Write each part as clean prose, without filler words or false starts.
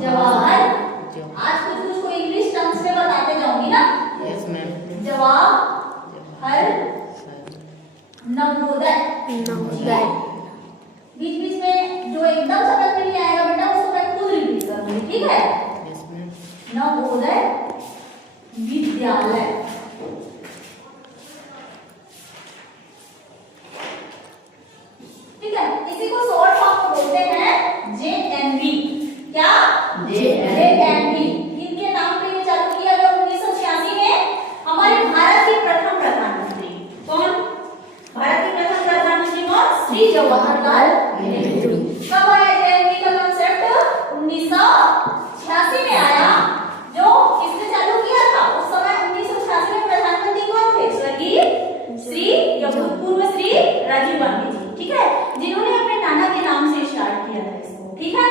जवाहर। आज कुछ को इंग्लिश टर्म्स में बताते जाऊंगी ना। Yes ma'am. जवाहर नवोदय। बीच बीच में जो एकदम समझ में नहीं आएगा बेटा उसको मैं खुद रिपीट करूंगी, ठीक है। Yes ma'am. नवोदय विद्यालय। ठीक है, इसी को शॉर्ट फॉर्म में बोलते हैं JNV। क्या? JNV। इनके नाम पे ये चालू किया गया 1986 में। हमारे भारत के प्रथम प्रधानमंत्री कौन? भारत के प्रथम प्रधानमंत्री कौन? श्री जवाहरलाल नेहरू। कब आया JNV का कॉन्सेप्ट? 1986 में आया। जो किसने चालू किया था उस समय 1986 में प्रधानमंत्री कौन थे? स्वर्गीय श्री या भूतपूर्व श्री राजीव गांधी जी, ठीक है, जिन्होंने अपने नाना के नाम से स्टार्ट किया था इसको, ठीक है।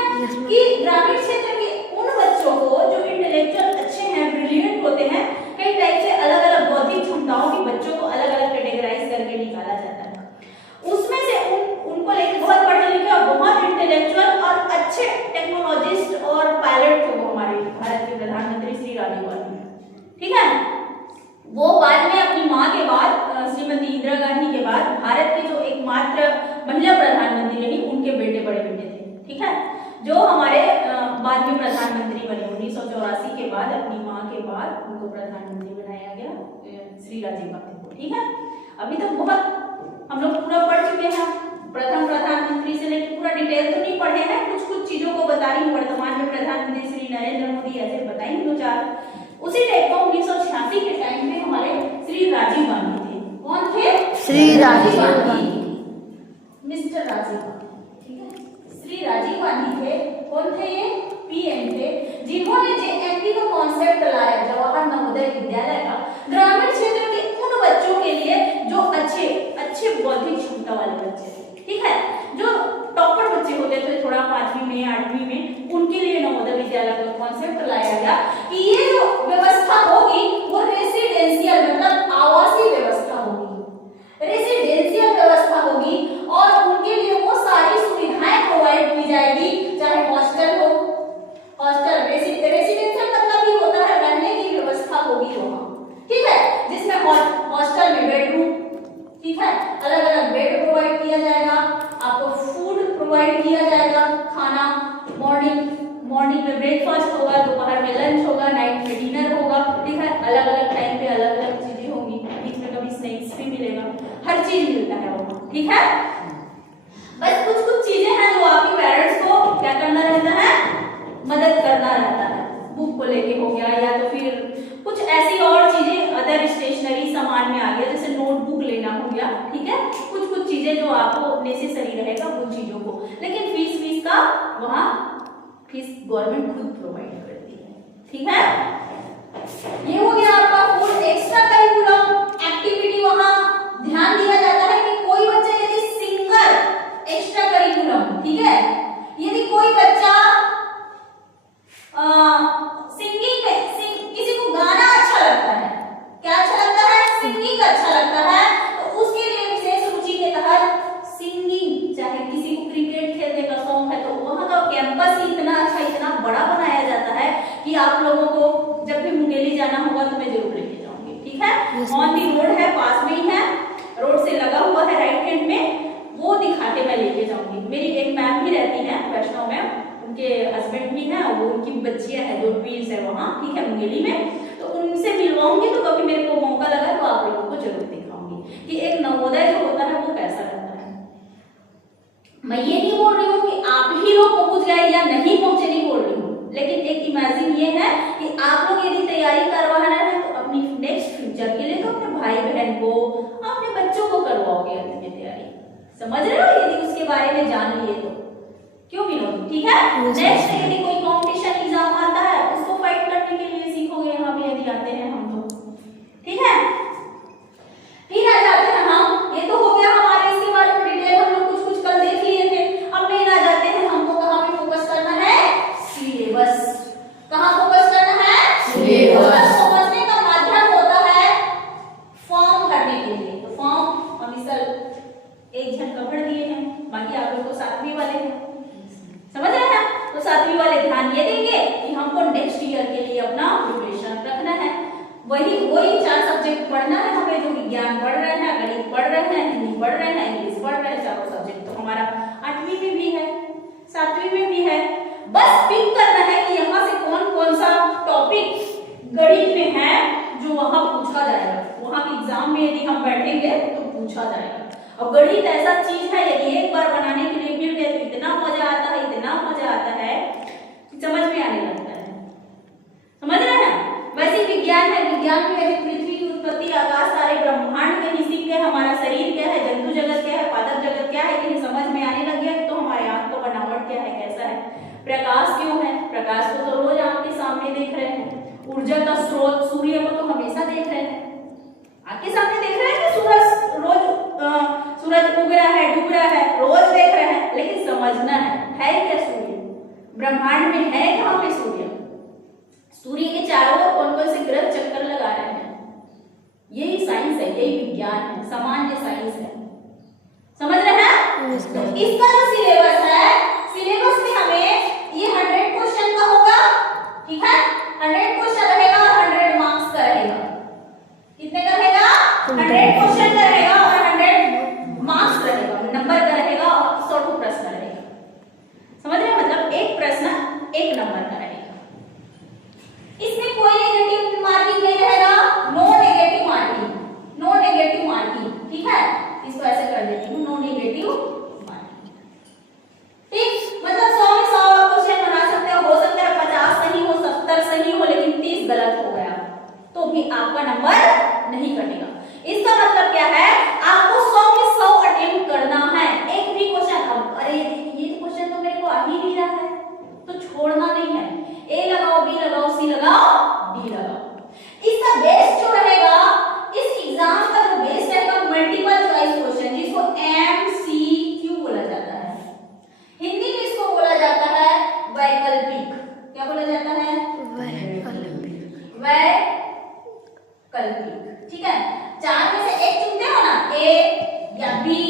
कि ग्रामीण क्षेत्र के उन बच्चों को जो इंटेलेक्चुअल अच्छे हैं, ब्रिलियंट होते हैं, कई टाइप से अलग अलग बौद्धिक क्षमताओं के बच्चों को अलग अलग कैटेगराइज करके निकाला जाता है। उसमें से उनको लेकर बहुत पढ़े लिखे और बहुत इंटेलेक्चुअल और अच्छे टेक्नोलॉजिस्ट और पायलट थे वो हमारे भारत के प्रधानमंत्री श्री राजीव गांधी, ठीक है। वो बाद में अपनी माँ के बाद श्रीमती इंदिरा गांधी के बाद भारत के जो एकमात्र महिला प्रधानमंत्री रही, उनके बेटे बड़े बेटे थे, ठीक है, जो हमारे बाद में प्रधानमंत्री बने। 1984 के बाद अपनी माँ के बाद उनको प्रधानमंत्री बनाया गया श्री राजीव गांधी को, ठीक है। अभी तक बहुत हम लोग पूरा पढ़ चुके हैं, प्रथम प्रधानमंत्री से लेकर पूरा डिटेल तो नहीं पढ़े हैं, कुछ कुछ चीजों को बता रही हूँ। वर्तमान में प्रधानमंत्री श्री नरेंद्र मोदी ऐसे बताएंगे दो चार। उसी टाइप का 1986 के टाइम पे हमारे श्री राजीव गांधी थे। कौन थे? श्री राजीव गांधी, मिस्टर राजीव गांधी, ठीक है। श्री राजीव गांधी थे। कौन थे ये? PM थे, जिन्होंने JNV का कॉन्सेप्ट लाया, जवाहर नवोदय विद्यालय का, ग्रामीण क्षेत्र के उन बच्चों के लिए जो अच्छे बौद्धिक क्षमता वाले बच्चे थे, ठीक है, जो टॉपर बच्चे होते थे थोड़ा 5वीं में 8वीं में, उनके लिए नवोदय विद्यालय का कॉन्सेप्ट लाया गया कि ये जो व्यवस्था होगी वो रेसिडेंशियल मतलब आवासीय व्यवस्था होगी, रेसिडेंशियल व्यवस्था होगी, और उनके लिए वो सारी सुविधाएं प्रोवाइड की जाएगी, चाहे हॉस्टल हो, हॉस्टल रेसिडेंशियल मतलब ही होता है रहने की व्यवस्था होगी वहां, ठीक है, जिसमें हॉस्टल में बेडरूम, ठीक है, अलग अलग बेड प्रोवाइड किया जाएगा, आपको फूड प्रोवाइड किया जाएगा, खाना, मॉर्निंग में ब्रेकफास्ट होगा, दोपहर में लंच होगा, नाइट में डिनर होगा, ठीक है, अलग अलग टाइम पे अलग अलग चीजें होंगी, बीच में कभी स्नैक्स भी मिलेगा, हर चीज मिलता है वहाँ, ठीक है। बस कुछ कुछ चीजें हैं जो आपके पेरेंट्स को क्या करना रहता है, मदद करना रहता है, बुक को लेके हो गया, या तो फिर कुछ ऐसी और चीजें अदर स्टेशनरी सामान में आ गया, जैसे नोटबुक लेना हो गया, ठीक है, कुछ कुछ चीजें जो आपको नेसेसरी रहेगा उन चीजों को, लेकिन फीस का वहाँ फीस गवर्नमेंट खुद प्रोवाइड करती है, ठीक है। ये हो गया आपका फूड। एक्स्ट्रा करिकुलम एक्टिविटी वहाँ ध्यान दिया जाता है कि कोई बच्चा यदि सिंगर एक्स्ट्रा करिकुलम, ठीक है, यदि कोई बच्चा सिंगिंग में किसी को गाना अच्छा लगता है, क्या अच्छा लगता है? सिंगिंग अच्छा लगता है, तो उसके लिए विशेष रुचि के तहत सिंगिंग, चाहे किसी को क्रिकेट खेलने का शौक है तो वहाँ का कैंपस ही इतना अच्छा, इतना बड़ा बनाया जाता है कि आप लोगों को जब भी मुंगेली जाना होगा तो मैं जरूर लेके जाऊंगी, ठीक है। ऑन दी रोड है, पास में ही है, रोड से लगा हुआ है राइट हैंड में, वो दिखाते मैं लेके जाऊंगी। मेरी एक मैम भी रहती है वैष्णव मैम, उनके हस्बैंड भी हैं, वो उनकी बच्चियां हैं, 2 ट्विंस है वहाँ, ठीक है, मुंगेली में, तो उनसे मिलवाऊंगी, तो कभी मेरे को मौका लगा तो आप लोगों को जरूर दिखाऊंगी कि एक नवोदय जो होता है वो कैसा रहता है। मैं ये नहीं बोल रही हूँ कि आप ही लोग पहुंच गए या नहीं पहुंचे, नहीं बोल रही हूँ, लेकिन एक इमेजिन ये है कि आप लोग यदि तैयारी करवा रहे हैं तो अपनी नेक्स्ट फ्यूचर के लिए तो अपने भाई बहन को, अपने बच्चों को करवाओगे अपनी तैयारी, समझ रहे हो, यदि उसके बारे में जान लिए तो, क्यों विनोद, ठीक है। नेक्स्ट यदि कोई कॉम्पिटिशन एग्जाम आता है उसको फाइट करने के लिए सीखोगे, यहाँ पे यदि आते हैं हम तो, ठीक है। फिर आ जाते हैं हम, ये तो हो गया हमारे इसके बारे में डिटेल, हम लोग कुछ कल देख लिए थे। अब मेन आ जाते हैं, हमको कहाँ पे फोकस करना है? सिलेबस। कहाँ फोकस करना है? सिलेबस। समझने का माध्यम होता है फॉर्म भरने के लिए, तो फॉर्म वही 4 सब्जेक्ट पढ़ना है हमें, जो विज्ञान पढ़ रहे हैं, गणित पढ़ रहे हैं, हिंदी पढ़ रहे हैं, इंग्लिश पढ़ रहे हैं, चारों सब्जेक्ट तो हमारा 8वीं में भी है, 7वीं में भी है। बस पिक करना है कि यहाँ से कौन कौन सा टॉपिक गणित में है जो वहां पूछा जाएगा, वहां के एग्जाम में यदि हम बैठेंगे तो पूछा जाएगा। अब गणित ऐसा चीज है, यदि एक बार बनाने के लिए मिल गए तो इतना मजा आता है, इतना मजा आता है कि समझ में आने लगता है। समझ रहे हैं? वैसे विज्ञान है, विज्ञान में यदि पृथ्वी की उत्पत्ति, आकाश, सारे ब्रह्मांड के हिस्से क्या है, हमारा शरीर क्या है, जंतु जगत क्या है, पादप जगत क्या है, यदि समझ में आने लग गया तो हमारे आंख का बनावट क्या है, कैसा है, प्रकाश क्यों है, प्रकाश को तो रोज आंख के सामने देख रहे हैं, ऊर्जा का स्रोत सूर्य को तो हमेशा देख रहे हैं, आपके सामने देख रहे हैं कि सूरज रोज सूरज उग रहा है, डूब रहा है, रोज देख रहे हैं, लेकिन समझना है क्या सूर्य, ब्रह्मांड में है कहां पे सूर्य, सूर्य के चारों ओर कौन कौन से ग्रह चक्कर लगा रहे हैं, यही साइंस है, यही विज्ञान है, सामान्य साइंस है। समझ रहे हैं? इसका जो सिलेबस है, सिलेबस में हमें ये 100 क्वेश्चन का होगा, ठीक है, 100 क्वेश्चन रहेगा और 100 मार्क्स का रहेगा। कितने का रहेगा? 100 क्वेश्चन का रहेगा और 100 मार्क्स रहेगा, नंबर का रहेगा और 100 प्रश्न रहेगा। समझ रहे हैं? मतलब एक प्रश्न 1 नंबर का रहेगा। इसमें कोई नेगेटिव मार्किंग नहीं रहेगा, no negative marking, no negative marking, ठीक है, इसको ऐसे कर देती हूँ, नो नेगेटिव मार्किंग। ठीक, मतलब 100 में 100 क्वेश्चन बना सकते हो सकता है 50 सही हो, 70 सही हो, लेकिन 30 गलत हो गया तो भी आपका नंबर नहीं कटेगा। इसका मतलब क्या है, आपको 100 में 100 अटेम्प्ट करना है, एक भी क्वेश्चन, अब अरे ये क्वेश्चन तो मेरे को आ ही नहीं रहा है तो छोड़ना नहीं है, ए लगाओ, बी लगाओ, सी लगाओ, डी लगाओ। इसका बेस जो रहेगा, इस एग्जाम का जो बेस रहेगा, मल्टीपल चॉइस क्वेश्चन, जिसको एमसीक्यू बोला जाता है, हिंदी में इसको बोला जाता है वैकल्पिक। क्या बोला जाता है? वैकल्पिक। ठीक है, 4 में से एक चुनते हो ना, ए या बी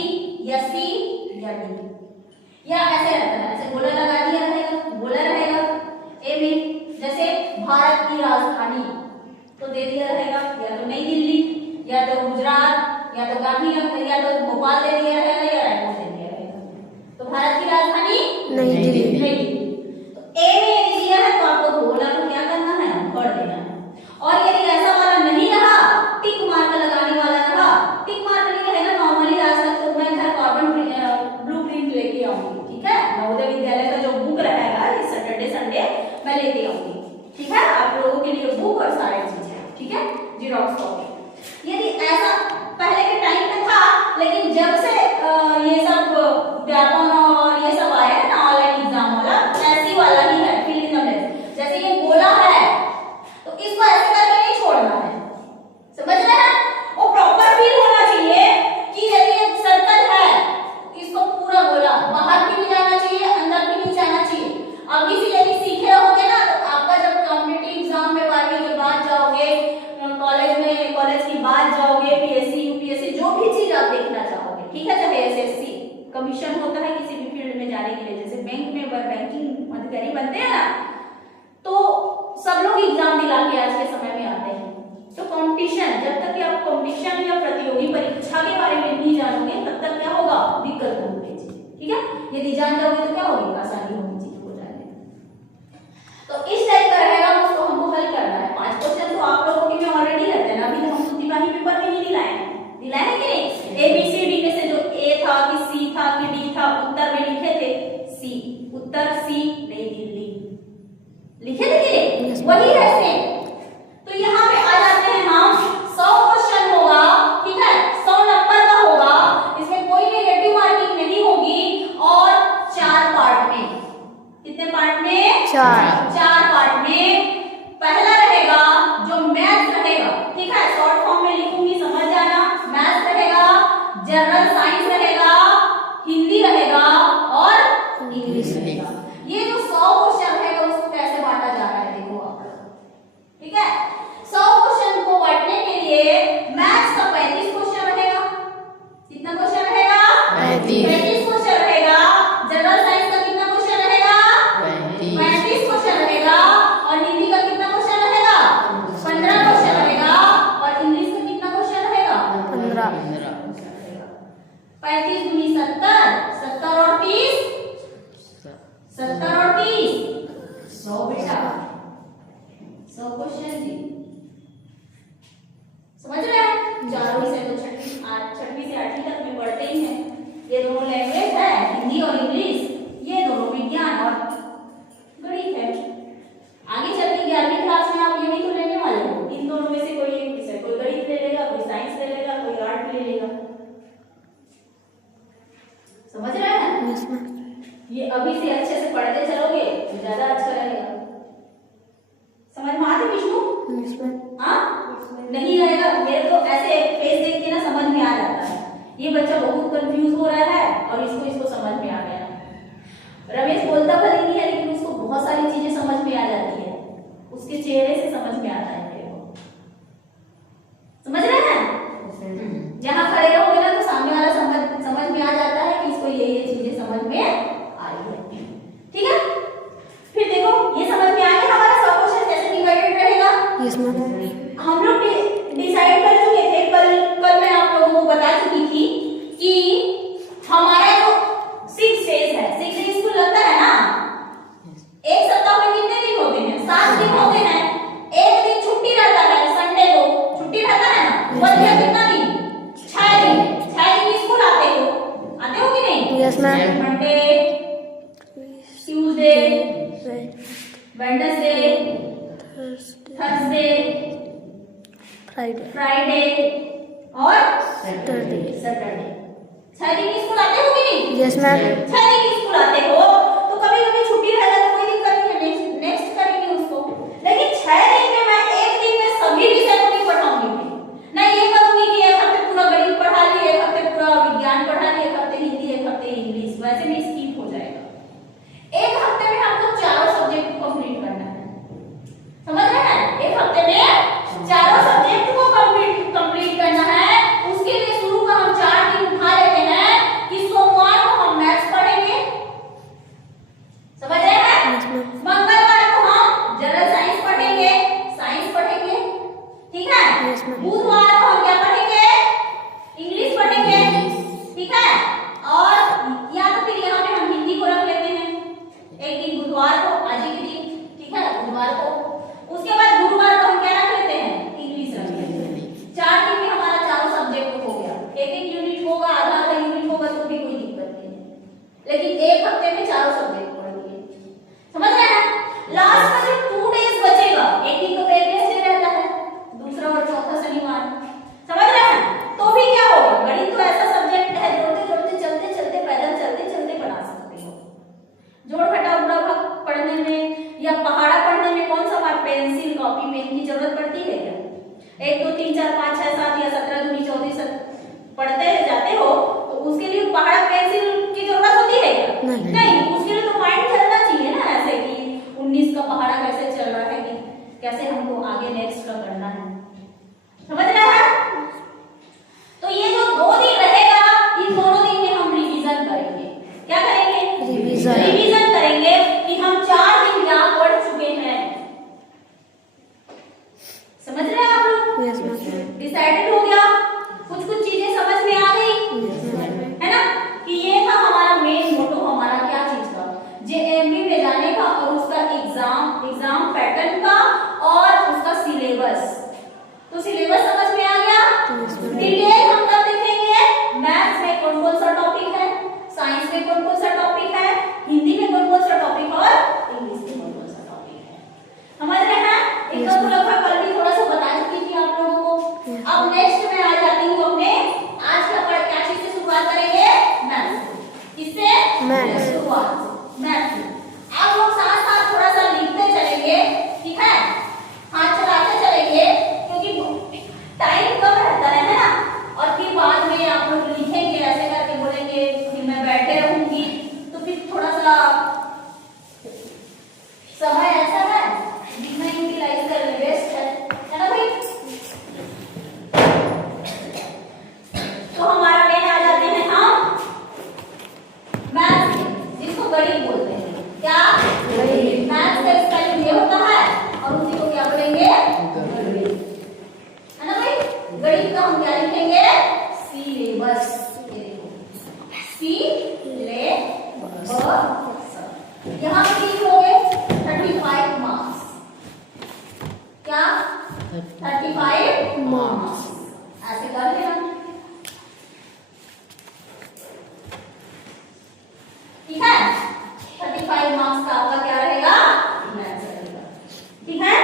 या सी या डी, या ऐसे रहता है, ऐसे गोला लगा दिया रहेगा, गोला रहेगा ए में, जैसे भारत की राजधानी तो दे दिया रहेगा या तो नई दिल्ली, या तो गुजरात, या तो गांधीनगर, या तो भोपाल दे दिया रहेगा, या रायपुर दे दिया रहेगा। तो भारत की राजधानी नई दिल्ली। तो ए में यदि दिया है तो आपको गोला को क्या करना है, भर देना है। और यदि ऐसा वाला नहीं रहा, टिक मार्क लगाने वाला रहा, टिक मार्क नहीं रहेगा, नॉर्मली आज तक तो मैं घर कार्बन ब्लूप्रिंट लेके आऊंगी, ठीक है, नवोदय विद्यालय का जो बुक रहेगा इस सैटरडे संडे मैं लेके आऊंगी, ठीक है, आप लोगों के लिए बुक और सारी चीजें, ठीक है, जीरोक्स कॉपी। यदि ऐसा पहले के टाइम में था, लेकिन जब से ये सब व्यापन और ये सब आया है ना, ऑनलाइन एग्जाम वाला, ऐसी वाला ही है, फिल इन द ब्लैंक्स। जैसे ये गोला है तो इसको ऐसे करके नहीं छोड़ना है, समझ रहे हैं? वो प्रॉपर फील होना चाहिए कि यदि एक सर्कल है, इसको पूरा गोला बाहर भी नहीं जाना चाहिए, अंदर भी नहीं जाना चाहिए। अभी से यदि सीखे रहोगे ना, तो आपका जब कॉम्पिटिटिव एग्जाम में 12वीं के बाद जाओगे, कॉलेज में, कॉलेज के बाद जाओगे, पीएससी यूपीएससी जो भी चीज आप देखना चाहोगे, ठीक है, चाहे एसएससी कमीशन होता है किसी भी फील्ड में जाने के लिए, जैसे बैंक में बैंकिंग अधिकारी बनते हैं ना, तो सब लोग एग्जाम दिला के आज के समय में आते हैं। तो कंपटीशन, जब तक कि आप कंपटीशन या प्रतियोगी परीक्षा के बारे में नहीं जानोगे, तब तक क्या होगा, दिक्कत होगी, ठीक है। यदि जान जाओगे तो क्या होगी, आसानी होगी, चीज हो जाएगी। तो इस टाइप का रहेगा, उसको हमको हल करना है। 5 क्वेश्चन तो आप लोगों के में ऑलरेडी रहते हैं ना, अभी तो हम तो तिमाही पेपर में नहीं दिलाए हैं, दिलाए हैं कि नहीं? एबीसीडी में से जो ए था कि सी था कि डी था, उत्तर में लिखे थे सी, उत्तर सी, नई दिल्ली लिखे थे कि नहीं? वही है सेम। तो यहाँ पे आ जाते हैं हम, 100 क्वेश्चन होगा, ठीक है, 100 नंबर का होगा, इसमें कोई नेगेटिव मार्किंग नहीं होगी, और 4 पार्ट में। कितने पार्ट में? 4 पार्ट में। पहला रहेगा जो मैथ्स रहेगा, ठीक है, शॉर्ट फॉर्म में लिखूंगी, समझ जाना। मैथ्स रहेगा, जनरल साइंस रहेगा, हिंदी रहेगा और इंग्लिश रहेगा। ये जो 100 क्वेश्चन रहेगा उसको कैसे बांटा जा रहा है, सो क्वेश्चन डी। समझ रहे हैं? चारों से तो छठवीं से 8वीं तक में पढ़ते ही हैं। ये दोनों लैंग्वेज है, हिंदी और इंग्लिश। ये दोनों विज्ञान और गणित है। आगे चल के 11वीं क्लास में आप ये भी तो लेने वाले हो। इन दोनों में से कोई एक विषय, कोई गणित ले लेगा, कोई साइंस ले लेगा, कोई आर्ट ले लेगा। समझ रहे हैं? ये अभी से अच्छे से पढ़ते चलोगे तो ज्यादा अच्छा रहेगा। समझ में आती विष्णु? हाँ, नहीं आएगा? मेरे तो ऐसे फेस देख के ना समझ में आ जाता है ये बच्चा बहुत कंफ्यूज हो रहा है और इसको समझ में आ गया। रमेश बोलता भले नहीं है लेकिन उसको बहुत सारी चीजें समझ में आ जाती है। उसके चेहरे से समझ में आता है मेरे को। समझ रहे हैं? जहां खड़े रहोगे ना तो सामने वाला समझ में आ जाता है कि इसको ये चीजें समझ में आ रही है। ठीक है, फिर देखो ये समझ में आ गया हमारा सब क्वेश्चन कैसे डिवाइडेड रहेगा। हम लोग डिसाइड कर चुके थे, कल मैं आप लोगों को बता चुकी थी कि हमारा जो 6 डेज है, 6 डेज को लगता है ना, एक सप्ताह में कितने दिन होते हैं? 7 दिन होते हैं। एक दिन छुट्टी रहता है, संडे को छुट्टी रहता है ना, बचा कितना दिन? 6 दिन। 6 दिन स्कूल आते हो कि नहीं? Yes ma'am. Monday, Tuesday, Wednesday, Thursday, Friday और सैटरडे। 6 दिन स्कूल आते हो कि नहीं? Yes ma'am. 6 दिन स्कूल आते हो तो कभी कभी छुट्टी रह जाए तो कोई दिक्कत नहीं है, नेक्स्ट करेंगे उसको। लेकिन 6 दिन में मैं एक दिन में सभी विषय को नहीं पढ़ाऊंगी। ना ये करूंगी कि एक हफ्ते पूरा गणित पढ़ा ली, एक हफ्ते पूरा विज्ञान पढ़ा ली, एक हफ्ते हिंदी, एक हफ्ते इंग्लिश, वैसे भी स्किप हो जाएगा। एक हफ्ते में हमको चारों सब्जेक्ट को कंप्लीट करना है। समझ रहे हैं? एक हफ्ते में चारों सब्जेक्ट को कंप्लीट करना है। उसके लिए शुरू का हम 4 दिन उठा लेते हैं कि सोमवार को हम मैथ्स पढ़ेंगे। समझ रहे हैं? मंगलवार को हम जनरल साइंस पढ़ेंगे, ठीक है? बुधवार को हम क्या पढ़ेंगे? इंग्लिश पढ़ेंगे, ठीक है? और या तो फिर यहाँ पे हम हिंदी को रख लेते हैं एक दिन, बुधवार को, आज के दिन, ठीक है, बुधवार को। उसके बाद गुरुवार को हम क्या रख लेते हैं? इंग्लिश रख लेते हैं। 4 दिन में हमारा चारों सब्जेक्ट हो गया। एक यूनिट होगा, आधा यूनिट होगा तो भी कोई दिक्कत नहीं है, लेकिन एक हफ्ते में चारों सब्जेक्ट पढ़ेंगे। समझ रहे हैं? लास्ट का जो 2 डेज बचेगा, एक दिन तो वेडनेसडे रहता है, दूसरा और चौथा शनिवार। समझ रहे हैं? तो भी क्या होगा, गणित तो ऐसा सब्जेक्ट है, जोड़ते जोड़ते चलते चलते पैदल चलते चलते पढ़ा सकते हो। जोड़ घटाव बुरा भाग पढ़ने में या पहाड़ा पढ़ने में कौन सा बार पेंसिल, कॉपी, पेन की जरूरत पड़ती है क्या? 1 2 3 4 5 6 7 या 17 दूनी 34 पढ़ते जाते हो तो उसके लिए पहाड़ा पेंसिल की जरूरत होती है क्या? नहीं, उसके लिए तो माइंड चलना चाहिए ना, ऐसे कि 19 का पहाड़ा कैसे चल रहा है, कि कैसे हमको आगे नेक्स्ट का करना है। समझ रहे हैं? तो ये जो 2 दिन रहेगा, इन दोनों दिन में हम रिवीजन करेंगे। क्या करेंगे? रिवीजन करेंगे कि हम 4 दिन क्या पढ़ चुके हैं। समझ रहे हैं आप लोग? Yes ma'am. डिसाइडेड हो गया, कुछ चीजें समझ में आ गई, है ना? कि ये था हमारा मेन मोटो, हमारा क्या चीज का, जेएमबी में जाने का और उसका एग्जाम पैटर्न का और उसका सिलेबस। तो सिलेबस समझ में आ गया। डिटेल हम कब देखेंगे? मैथ्स में कौन कौन सा टॉपिक है, साइंस में कौन कौन सा टॉपिक है, हिंदी में कौन कौन सा टॉपिक और इंग्लिश में कौन कौन सा टॉपिक है। समझ रहे हैं? इतना तो लगभग कल भी थोड़ा सा बता चुकी थी आप लोगों को। अब नेक्स्ट 35 मार्क्स। ऐसे कर लेना, ठीक है। 35 मार्क्स का आपका क्या रहेगा, मैथ्स रहेगा, ठीक है।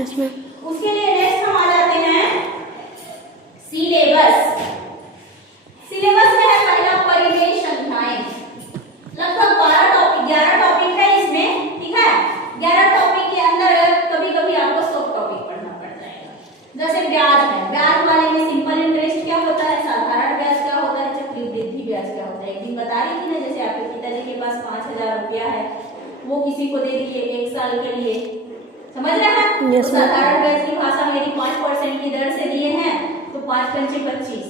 Yes ma'am. उसके लिए नेक्स्ट हम आ जाते हैं सिलेबस। सिलेबस में है पहला परिवेश संख्याएं, लगभग 12 टॉपिक 11 टॉपिक है इसमें, ठीक है। 11 टॉपिक के अंदर कभी कभी आपको सब टॉपिक पढ़ना पड़ जाएगा। जैसे ब्याज है, ब्याज वाले में सिंपल इंटरेस्ट क्या होता है, साधारण ब्याज क्या होता है, चक्रवृद्धि ब्याज क्या होता है। एक दिन बता रही थी ना, जैसे आपके पिताजी के पास 5000 रुपया है, वो किसी को दे दिए 1 साल के लिए, समझ रहे हैं। Yes, तो साधारण ब्याज की भाषा में यदि 5% की दर से दिए हैं तो 5 पंचे 25,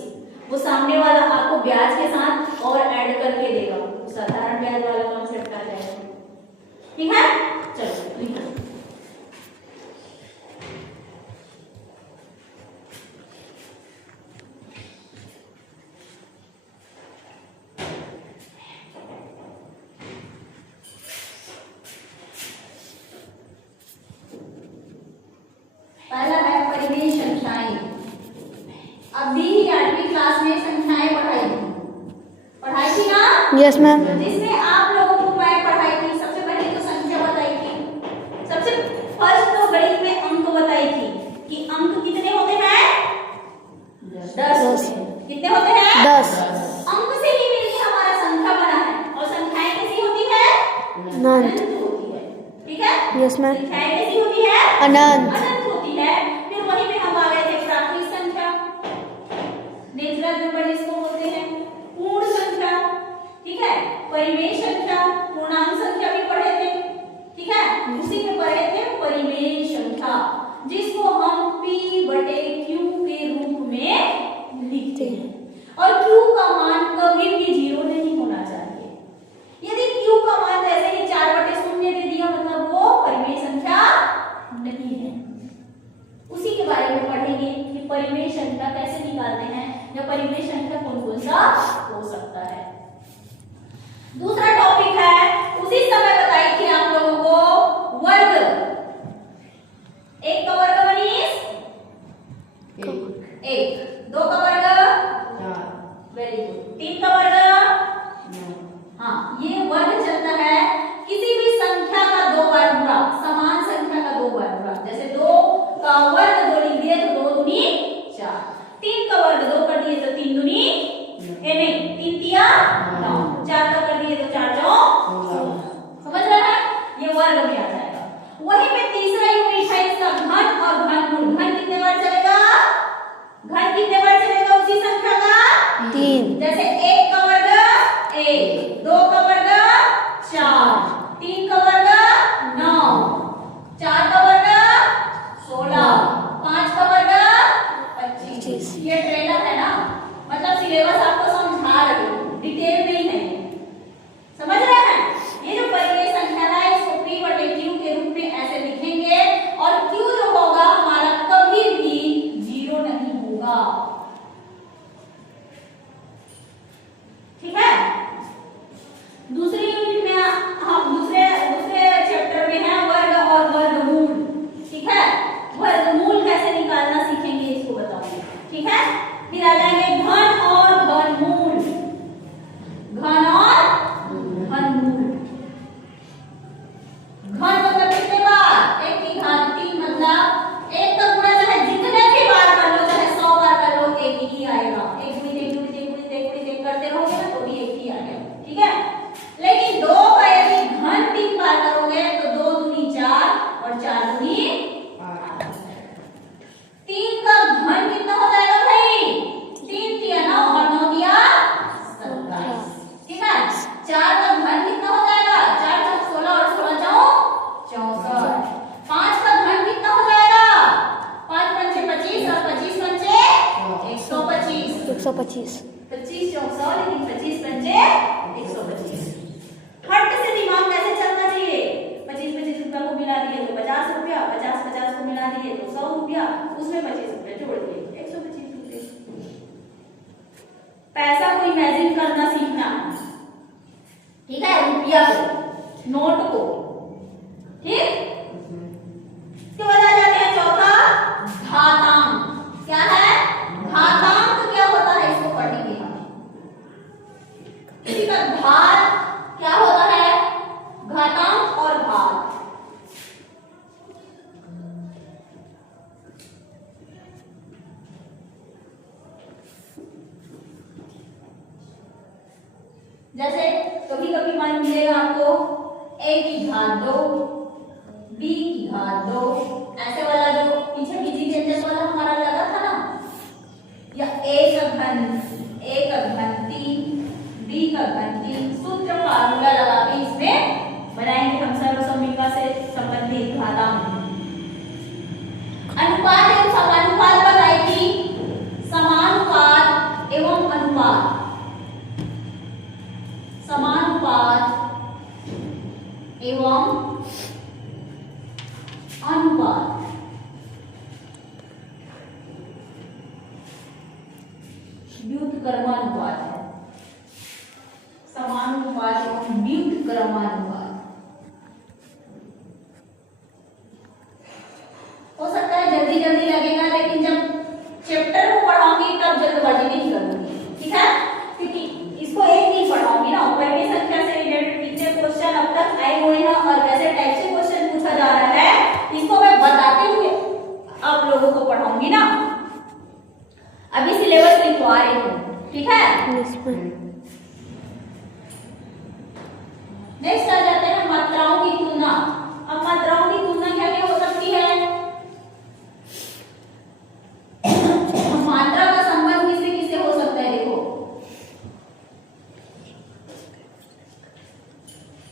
वो सामने वाला आपको ब्याज के साथ और ऐड करके देगा, तो साधारण ब्याज वाला कॉन्सेप्ट आ जाएगा, ठीक है। चलो लिखो, पहला है परिवेश संख्याएं। अभी 8वीं क्लास में संख्याएं पढ़ाई थी ना। Yes ma'am. जिसमें आप लोगों को मैं पढ़ाई थी, सबसे पहले तो संख्या बताई थी, सबसे फर्स्ट तो गणित में अंक बताई थी कि अंक कितने होते हैं, 10। कितने होते हैं, 10। अंक से ही मिलकर हमारा संख्या बना है, और संख्याएं कैसी होती है, अनंत होती है, ठीक है। Yes ma'am. संख्याएं कैसी होती है, अनंत होती है। फिर वहीं पे हम आ गए थे प्राकृतिक संख्या, नेचुरल नंबर जिसको बोलते हैं, पूर्ण संख्या, ठीक है। परिमेय संख्या, पूर्णांक संख्या भी पढ़े थे, ठीक है। उसी में पढ़े थे परिमेय संख्या, जिसको हम P/Q के रूप में लिखते हैं, और Q का मान कभी भी 0 नहीं होना चाहिए। यदि Q का मान जैसे ही 4/0 दे दिया, मतलब वो परिमेय संख्या नहीं है। उसी के बारे में पढ़ेंगे कि परिमेय संख्या कैसे निकालते हैं, या परिमेय संख्या कौन कौन सा हो सकता है। दूसरा टॉपिक है, उसी समय बताई थी आप लोगों को वर्ग। 1 का वर्ग मनीष, 1। 2 का वर्ग, वेरी गुड। 3 का वर्ग, हाँ, ये वर्ग चलता है किसी भी संख्या का 2 बार गुणा, समान संख्या का 2 बार गुणा। जैसे 2 का वर्ग 2 लिख दिए तो 2 दूनी 4, 3 का वर्ग 2 कर दिए तो 3 दूनी नहीं 3 तिया 9, 4 का कर दिए तो 4 चौ 16, समझ रहे हैं, ये वर्ग में आ जाएगा। वहीं पे तीसरा यूनिट है इसका घन और घनमूल। घन कितने बार चलेगा, घन कितने बार चलेगा उसी संख्या का, 3। जैसे 1 का वर्ग 1, 2 का वर्ग 4, 3 का वर्ग 9, 4 का वर्ग 16, 5 का वर्ग 25। ये ट्रेलर है ना, मतलब सिलेबस आपको समझा रही हूं, डिटेल में ही नहीं, समझ रहे हैं। ये जो परिमेय संख्या है इसको P/Q के रूप में ऐसे लिखेंगे, और Q जो होगा हमारा कभी भी 0 नहीं होगा, ठीक है। दूसरी यूनिट में हम दूसरे चैप्टर में है वर्ग और वर्गमूल, ठीक है। वर्गमूल कैसे निकालना सीखेंगे, इसको बताऊंगी, ठीक है। फिर आ जाएंगे घन और घनमूल। घन और घनमूल। घन मतलब कितने बार, 1 की घात 3, मतलब 1 का गुणा चाहे जितने भी बार कर लो, चाहे 100 बार कर लो, 1 ही आएगा। 1 करते रहोगे ना तो भी 1 ही आएगा, ठीक है। लेकिन 2 का यदि घन 3 बार करोगे तो 2 दूनी 4 और 4 दूनी 8। 3 का घन कितना हो जाएगा भाई, 3 तिया 9 और 9 तिया 27, ठीक है। 4 का घन कितना हो जाएगा, 4 चौक 16 और 16 चौक 64। 5 का घन कितना हो जाएगा, 5 पंचे 25 और 25 पंचे 125। 125। 25 चौक 100, लेकिन 25 पंचे 125। हट से दिमाग कैसे चलना चाहिए, 25 रुपया को मिला दिए तो 50 रुपया, 50 को मिला दिए तो 100 रुपया, उसमें 25 रुपया जोड़ दिए 125 रुपये। पैसा को इमेजिन करना सीखना, ठीक है, रुपया को, नोट को, ठीक। इसके बाद आ जाते हैं चौथा घातांक। जैसे कभी कभी मान मिलेगा आपको a की घात 2, b की घात 2, ऐसे वाला जो पीछे बीजी व्यंजक वाला हमारा लगा था ना, या a का घन 3, b का घन 3, सूत्र फार्मूला लगा के इसमें बनाएंगे हम सर्वसम्मिका से संबंधित घातांक। अनुपात एवं समानुपात बताई थी, समानुपात एवं अनुपात, समानुपात एवं अनुपात, व्युत्क्रमानुपात है, समानुपात एवं व्युत्क्रमानुपात। हो सकता है जल्दी जल्दी लगेगा, लेकिन जब चैप्टर को पढ़ाऊंगी तब जल्दबाजी नहीं करूंगी, ठीक है, क्योंकि इसको एक नहीं पढ़ाऊंगी ना, वर्गीय संख्या से रिलेटेड कितने क्वेश्चन अब तक आए हुए हैं और कैसे टाइप से क्वेश्चन पूछा जा रहा है, इसको मैं बताते हुए आप लोगों को पढ़ाऊंगी ना। अभी सिलेबस लिखवा रही हूँ, ठीक है। नेक्स्ट आ जाते हैं मात्राओं की तुलना। अब मात्राओं की तुलना क्या क्या हो सकती है? मात्रा का संबंध किससे किससे हो सकता है? देखो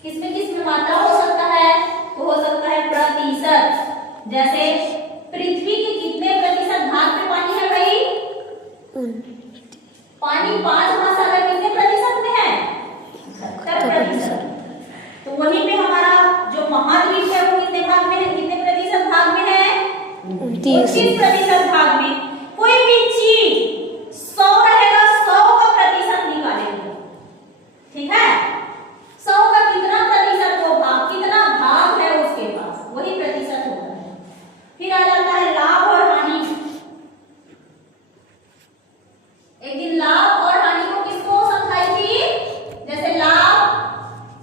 किसमें किसमें मात्रा हो सकता है? तो हो सकता है प्रतिशत, जैसे पृथ्वी के कितने प्रतिशत भाग में पानी है भाई? पानी 5 महासागर कितने प्रतिशत में है? 70%। तो वहीं पे हमारा जो महाद्वीप है वो कितने भाग में है? कितने प्रतिशत भाग में है? 29% भाग में। कोई भी चीज 100 रहेगा, 100 का प्रतिशत निकालेंगे, ठीक है। 100 का कितना प्रतिशत हो भाग, कितना भाग है उसके पास, वही प्रतिशत होता है। फिर आ जाता है लाभ और हानि। एक दिन लाभ और हानि को किसको समझाई थी? जैसे लाभ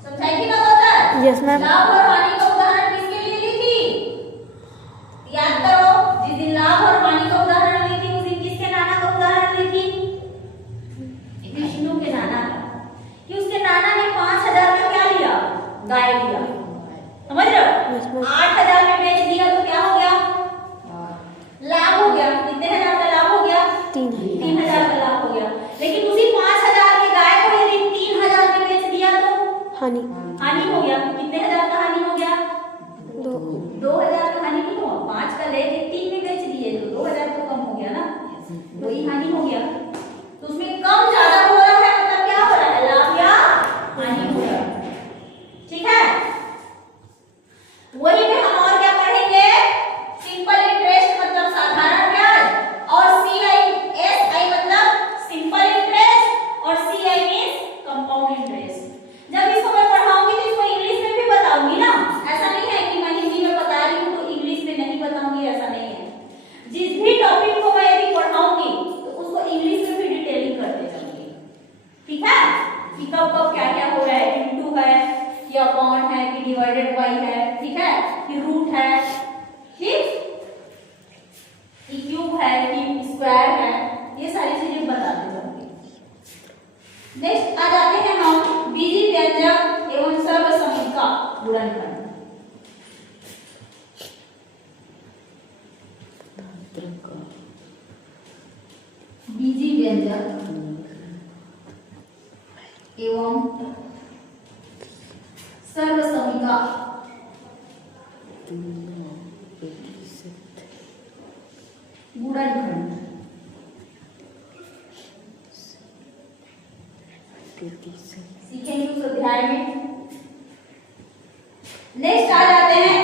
समझाई थी ना, होता है। Yes ma'am. लाभ और हानि का उदाहरण किसके लिए ली थी? याद करो, जिस दिन लाभ और हानि का उदाहरण ली थी उस दिन किसके नाना का उदाहरण ली थी? विष्णु के नाना का, कि उसके नाना ने 5000 का क्या लिया? गाय लिया, समझ रहे हो। 8000 में बेच दिया तो क्या हो गया? लाभ हो गया। कितने हजार का लाभ हो गया? 3000 का लाभ हो गया। लेकिन उसी 5000 की गाय को यदि 3000 में बेच दिया तो हानि हो गया। कितने हजार का हानि हो गया? 2000 का हानि नहीं हुआ। 5 का ले 3 में बेच दिए तो 2000 तो कम हो गया ना, तो ये हानि हो गया। तो उसमें कम ज्यादा हो रहा है, मतलब क्या हो रहा है? लाभ या हानि हो रहा है, ठीक है। वही पे हम और क्या पढ़ेंगे? सिंपल इंटरेस्ट मतलब साधारण ब्याज, और CISI मतलब सिंपल इंटरेस्ट, और CI मींस कंपाउंड इंटरेस्ट। जब इसको मैं पढ़ाऊंगी तो इसको इंग्लिश में भी बताऊंगी ना, ऐसा नहीं है कि मैं हिंदी में बता रही हूँ तो इंग्लिश में नहीं बताऊंगी, ऐसा नहीं है। जिस भी टॉपिक को मैं यदि पढ़ाऊंगी तो उसको इंग्लिश में भी डिटेलिंग करते जाऊंगी, ठीक है, कि कब कब क्या क्या हो रहा है, इंटू है कि अपॉन है कि डिवाइडेड बाई है, ठीक है, कि रूट है, ठीक, कि क्यूब है कि स्क्वायर है, ये सारी चीजें बताते जाऊंगी। नेक्स्ट आ जाते हैं हम बीजी व्यंजक एवं सर्वसम्मिका गुणनखंड। बीजी व्यंजक एवं सर्वसम्मिका गुणनखंड। सीखेंगे उस अध्याय में। नेक्स्ट आ जाते हैं